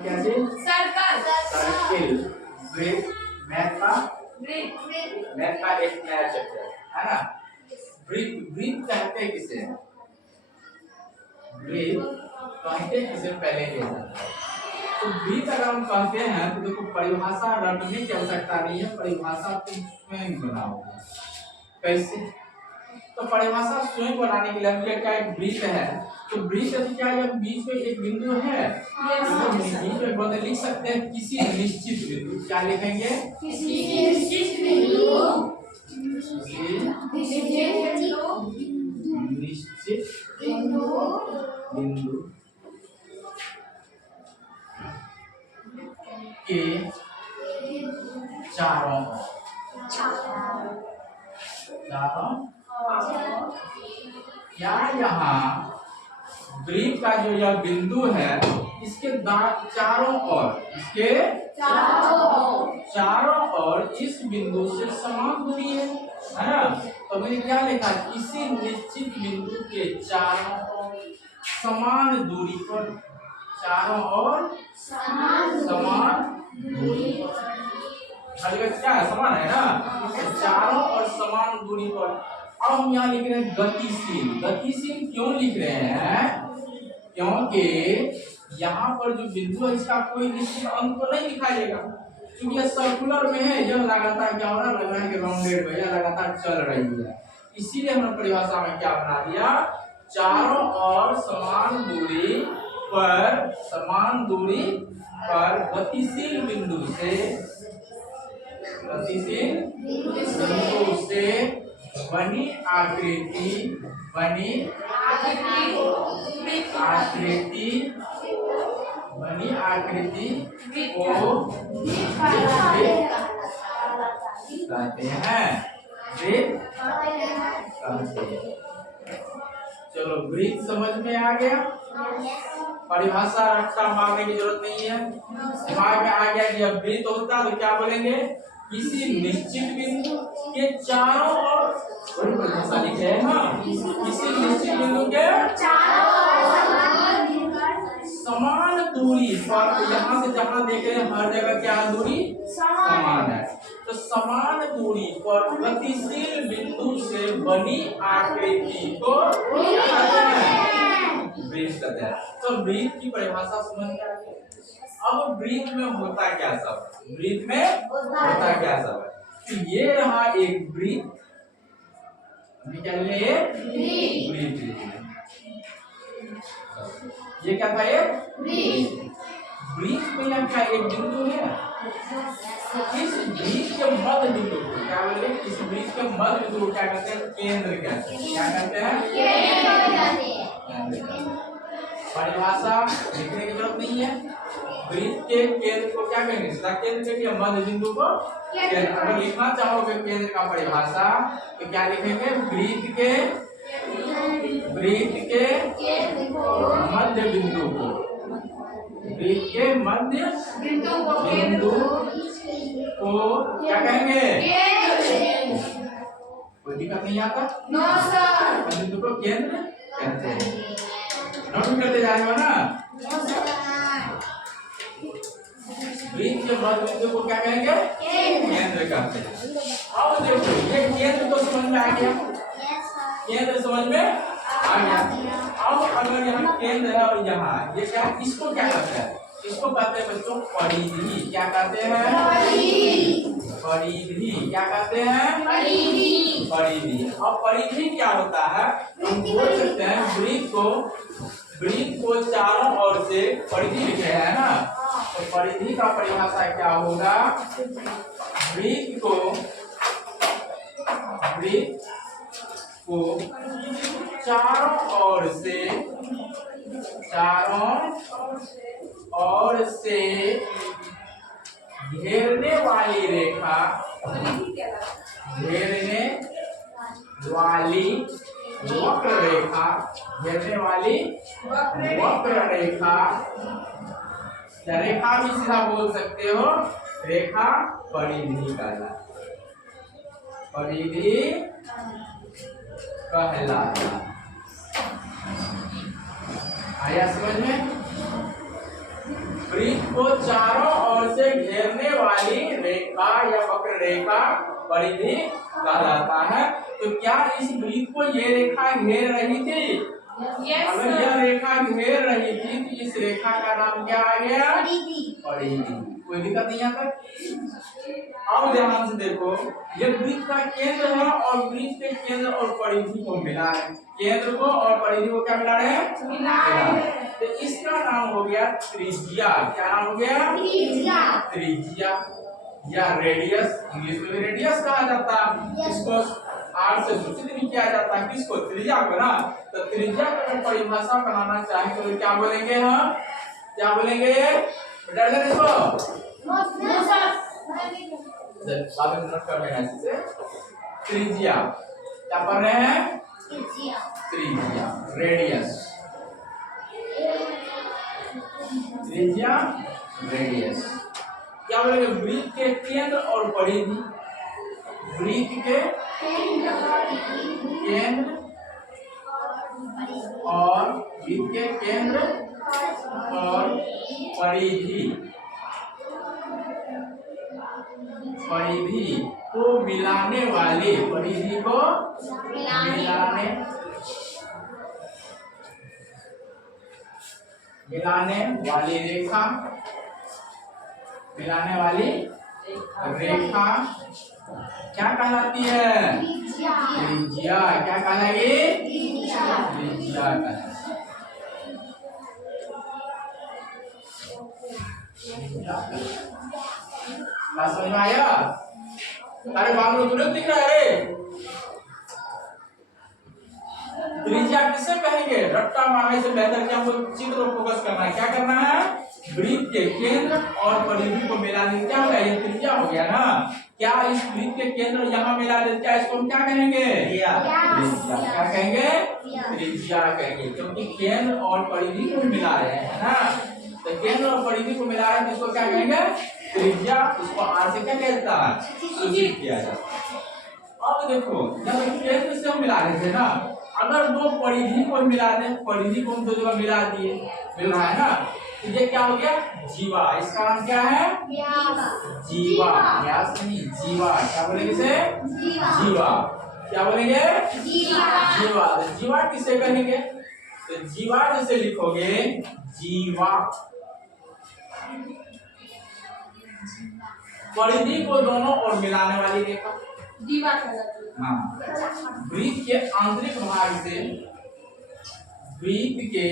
कैसे circle break math का एक नया चैप्टर है ना। ब्रीथ ब्रीथ कहते किसे, ब्रीथ कहते किसे पहले के। तो ब्रीथ अगर हम कहते हैं तो देखो परिभाषा रटने की आवश्यकता नहीं है, परिभाषा तुम स्वयं बनाओगे। कैसे? तो परिभाषा स्वयं बनाने के लिए हम क्या एक ब्रीथ है, तो ब्रीथ क्या है, बीच में एक बिंदु है, बीच में बहुत लिख सकते हैं किसी निश्चित बिंदु। क्या लिखेंगे? किसी निश्चित बिंदु, निश्चित बिंदु के चारों क्या यहाँ ब्रीथ का जो यह बिंदु है इसके चारों ओर, इसके चारों ओर इस बिंदु से समान दूरी है ना। तो मैंने क्या लिखा, किसी निश्चित बिंदु के चारों ओर समान दूरी पर, चारों ओर समान दूरी क्या है, समान है ना, चारों और समान दूरी पर। अब हम यहाँ लिख रहे हैं गतिशील। गतिशील क्यों लिख रहे हैं? क्योंकि यहाँ पर जो बिंदु है इसका कोई निश्चित अंक तो नहीं दिखाएगा, क्योंकि यह सर्कुलर में है, यह लगातार क्या हो रहा है, लग रहा है कि राउंडेड में यह लगातार चल रही है। इसीलिए हमने परिभाषा में क्या बना दिया, चारों और समान दूरी पर गतिशील बिंदु से बनी आकृति को कहते हैं ब्रीथ कहते हैं। चलो ब्रीथ समझ में आ गया, परिभाषा रट्टा मारने की जरूरत नहीं है, दिमाग में आ गया कि जब ब्रीथ होता तो क्या बोलेंगे, किसी निश्चित बिंदु के चारों ओर, बड़ी परिभाषा लिखे है ना, किसी निश्चित बिंदु के समान दूरी पर, यहाँ से जहाँ देख रहे हैं हर जगह क्या दूरी समान है, तो समान दूरी पर गतिशील बिंदु से बनी आकृति को ब्रीथ कहते हैं। तो ब्रीथ की परिभाषा समझ में आ गई। अब ब्रीथ में होता क्या सब, ब्रीथ में होता क्या सब है, तो ये रहा एक ब्रीथ, क्या ले ब्रीथ, ये क्या था, एक ब्रीथ में यहाँ क्या एक बिंदु है, इस ब्रीथ के मध्य बिंदु को क्या बोलेंगे, इस ब्रीथ के मध्य बिंदु को क्या कहते हैं, केंद्र कहते हैं। क्या कहते हैं? परिभाषा लिखने की जरूरत नहीं है, ब्रीथ के केंद्र को क्या कहेंगे, इसका केंद्र के मध्य बिंदु को केंद्र। अगर लिखना चाहोगे केंद्र का परिभाषा तो क्या लिखेंगे, ब्रीथ के मध्य बिंदु को, ब्रीथ के मध्य बिंदु को क्या कहेंगे, कोई दिक्कत नहीं आता, बिंदु को केंद्र कहते हैं। नोट करते जाएगा ना, ब्रीथ के मध्य बिंदु को क्या कहेंगे, केंद्र कहते हैं। अब देखो ये केंद्र तो समझ में आ गया, केंद्र समझ में आ गया। अब अगर यहाँ केंद्र है और यहाँ ये क्या, इसको क्या कहते हैं, इसको कहते हैं बच्चों परिधि। क्या कहते हैं, परिधि। क्या कहते हैं, परिधि। अब परिधि क्या होता है, हम बोल सकते हैं ब्रीथ को चारों ओर से परिधि लिखे है ना, तो परिधि का परिभाषा क्या होगा, ब्रीथ को चारों ओर से घेरने वाली रेखा, वक्र रेखा, रेखा भी सीधा बोल सकते हो, रेखा परिधि कहलाता। आया समझ में? वृत्त को चारों ओर से घेरने वाली रेखा या वक्र रेखा परिधि कहा जाता है। तो क्या इस वृत्त को ये रेखा घेर रही थी? अगर यह रेखा घेर रही थी तो इस रेखा का नाम क्या आ गया? परिधि। कोई दिक्कत नहीं यहाँ तक? अब ध्यान से देखो, ये वृत्त का केंद्र है और वृत्त के केंद्र और परिधि को मिला है। केंद्र को और परिधि को क्या मिला रहे हैं? मिला है। तो इसका नाम हो गया त्रिज्या। क्या नाम हो गया? त्रिज्या। त्रिज्या या रेडियस, इंग्लिश में रेडियस कहा जाता है। इसको आर से सूचित भी किया जाता है, किसको? त्रिज्या को ना। तो त्रिज्या का परिभाषा बनाना चाहे तो क्या बोलेंगे हम? क्या बोलेंगे? डर गए इसको? बाद में नोट कर लेना इसे। त्रिज्या क्या पढ़ रहे हैं? त्रिज्या रेडियस। त्रिज्या रेडियस क्या बोलेंगे? वृत्त के केंद्र और परिधि। वृत्त के केंद्र और वृत्त के केंद्र और परिधि को मिलाने वाली, परिधि को मिलाने वाली रेखा, क्या कहलाती है? त्रिज्या। क्या कहलाएगी? त्रिज्या कहलाएगी। समझ में आया? अरे बाबू तुरंत दिख रहा है। त्रिज्या किसे कहेंगे? रट्टा मारने से बेहतर क्या हमको चित्र पर फोकस करना है। क्या करना है? वृत्त के केंद्र और परिधि को मिलाने। क्या हो गया? ये त्रिज्या हो गया ना। क्या इस वृत्त के केंद्र यहाँ मिला दे, क्या इसको हम क्या कहेंगे? त्रिज्या। क्या कहेंगे? त्रिज्या कहेंगे, क्योंकि केंद्र और परिधि को मिला रहे हैं ना। तो केंद्र और परिधि को मिला रहे हैं, इसको क्या कहेंगे? त्रिज्या। इसको आर से क्या कहता है? सूचित किया जाता है। अब देखो, जब केंद्र से हम मिला रहे थे ना, अगर दो परिधि को मिला दें, परिधि को हम दो जगह मिला दिए, मिल रहा है ना, तो ये क्या हो गया? जीवा। इसका नाम क्या है? जीवा। व्यास नहीं, जीवा। क्या बोलेंगे इसे? जीवा। क्या बोलेंगे? जीवा। तो जीवा किसे कहेंगे? तो जीवा जैसे लिखोगे, जीवा परिधि को दोनों ओर मिलाने वाली रेखा, जीवा कहलाती है। हाँ, वृत्त के आंतरिक भाग से, वृत्त के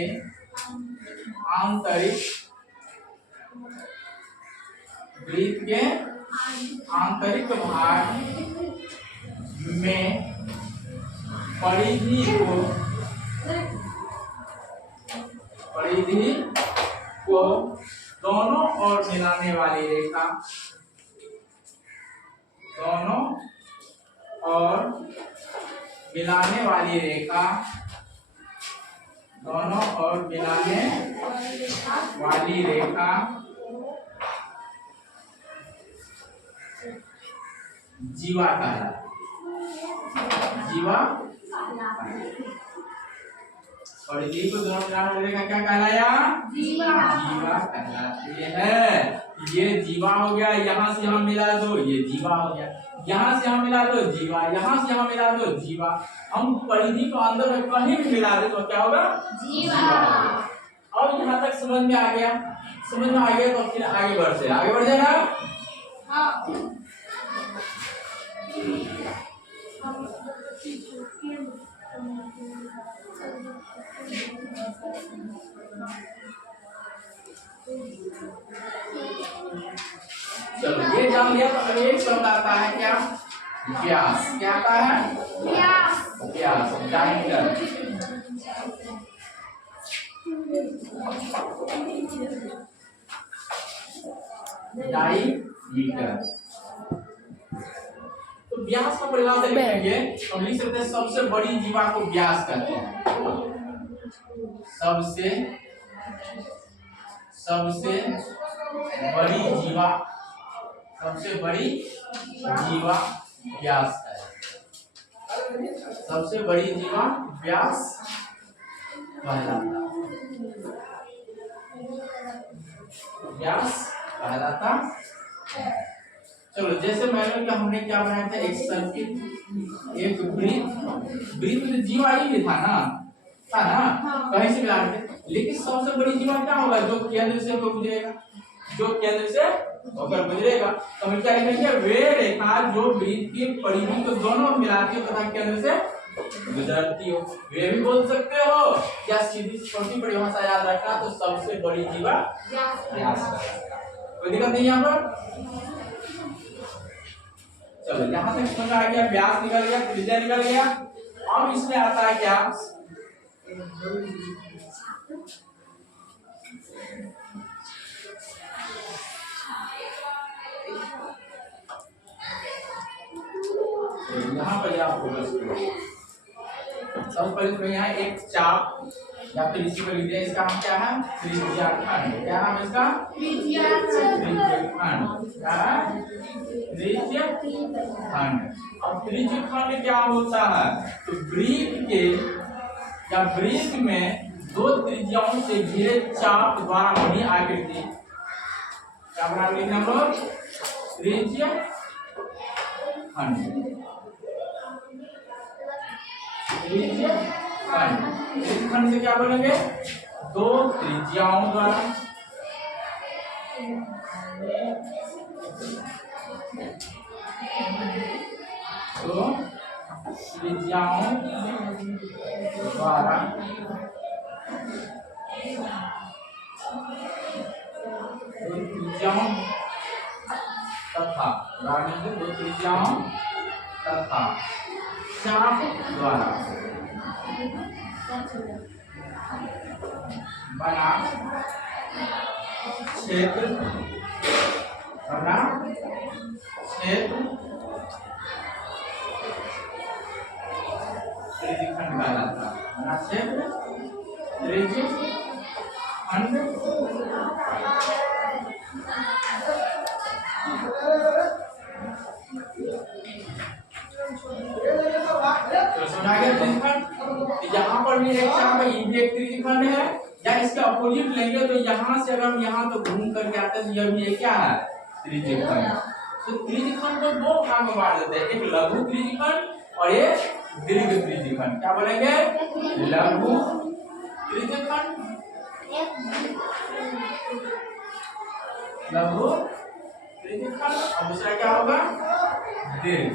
आंतरिक भाग में परिधि को दोनों ओर मिलाने वाली रेखा, दोनों ओर मिलाने वाली रेखा जीवा कहलाती है। जीवा और जी को दोनों मिलाने वाली रेखा क्या कहलाया? जीवा कहलाती है। ये जीवा हो गया, यहाँ से यहाँ मिला दो, ये जीवा हो गया। यहाँ से यहाँ मिला दो, जीवा। यहाँ से यहाँ मिला दो, जीवा। हम परिधि को अंदर में कहीं भी मिला दे तो क्या होगा? जीवा। अब यहाँ तक समझ में आ गया? समझ में आ गया तो फिर आगे बढ़ जाएगा। हाँ। चलो ये जान लिया। तो एक शब्द आता है क्या? व्यास। क्या आता है? व्यास। डायमीटर। तो व्यास का परिभाषा लिखेंगे और लिख सकते हैं सबसे बड़ी जीवा को व्यास कहते हैं। सबसे बड़ी जीवा व्यास है। सबसे बड़ी जीवा व्यास कहलाता है। व्यास कहा जाता है। चलो जैसे मान लो कि हमने क्या बनाया था, एक सर्किट, एक वृत्त। वृत्त में जीवा ही भी था ना, कहीं से मिला थे। लेकिन सबसे बड़ी जीवा क्या होगा, जो केंद्र से होकर गुजरेगा, जो केंद्र से होकर गुजरेगा। तो हम क्या लिखेंगे, वे रेखा जो वृत्त की परिधि को दोनों मिलाती हो तथा केंद्र से गुजरती हो। वे भी बोल सकते हो, क्या सीधी छोटी बड़ी भाषा याद रखना, तो सबसे बड़ी जीवा व्यास। कोई दिक्कत नहीं यहाँ पर। चलो यहाँ तक समझ आ गया, व्यास निकल गया, त्रिज्या निकल गया। अब इसमें आता है क्या, यहाँ पर आप फोकस करो। सबसे पहले तो यहाँ एक चाप या फिर इसी को लिख दिया, इसका नाम क्या है, त्रिज्याखंड। क्या नाम है इसका, त्रिज्याखंड। क्या है, त्रिज्याखंड। अब त्रिज्याखंड क्या होता है, तो वृत्त के या वृत्त में दो त्रिज्याओं से घिरे चाप द्वारा बनी आकृति, क्या बना लिखना हम लोग, त्रिज्याखंड। त्रिज्याखंड से क्या बनेंगे, दो त्रिज्याओं द्वारा दो त्रिज्याओं द्वारा तथा दो त्रिज्याओं तथा चाप द्वारा बना क्षेत्र त्रिज्यखंड कहलाता है। बना क्षेत्र त्रिज्यखंड। तो समझा गया त्रिज्यखंड। यहाँ पर भी एक चाप है, ये भी एक त्रिज्यखंड है। या इसके अपोजिट लेंगे तो यहाँ से अगर हम यहाँ तो घूम करके आते हैं तो यह भी एक क्या है, त्रिज्यखंड। तो त्रिज्यखंड को दो भाग में बांट देते हैं, एक लघु त्रिज्यखंड और एक दीर्घ त्रिज्यखंड। क्या बोलेंगे, लघु त्रिज्यखंड, लघु त्रिज्यखंड। और दूसरा क्या होगा, दीर्घ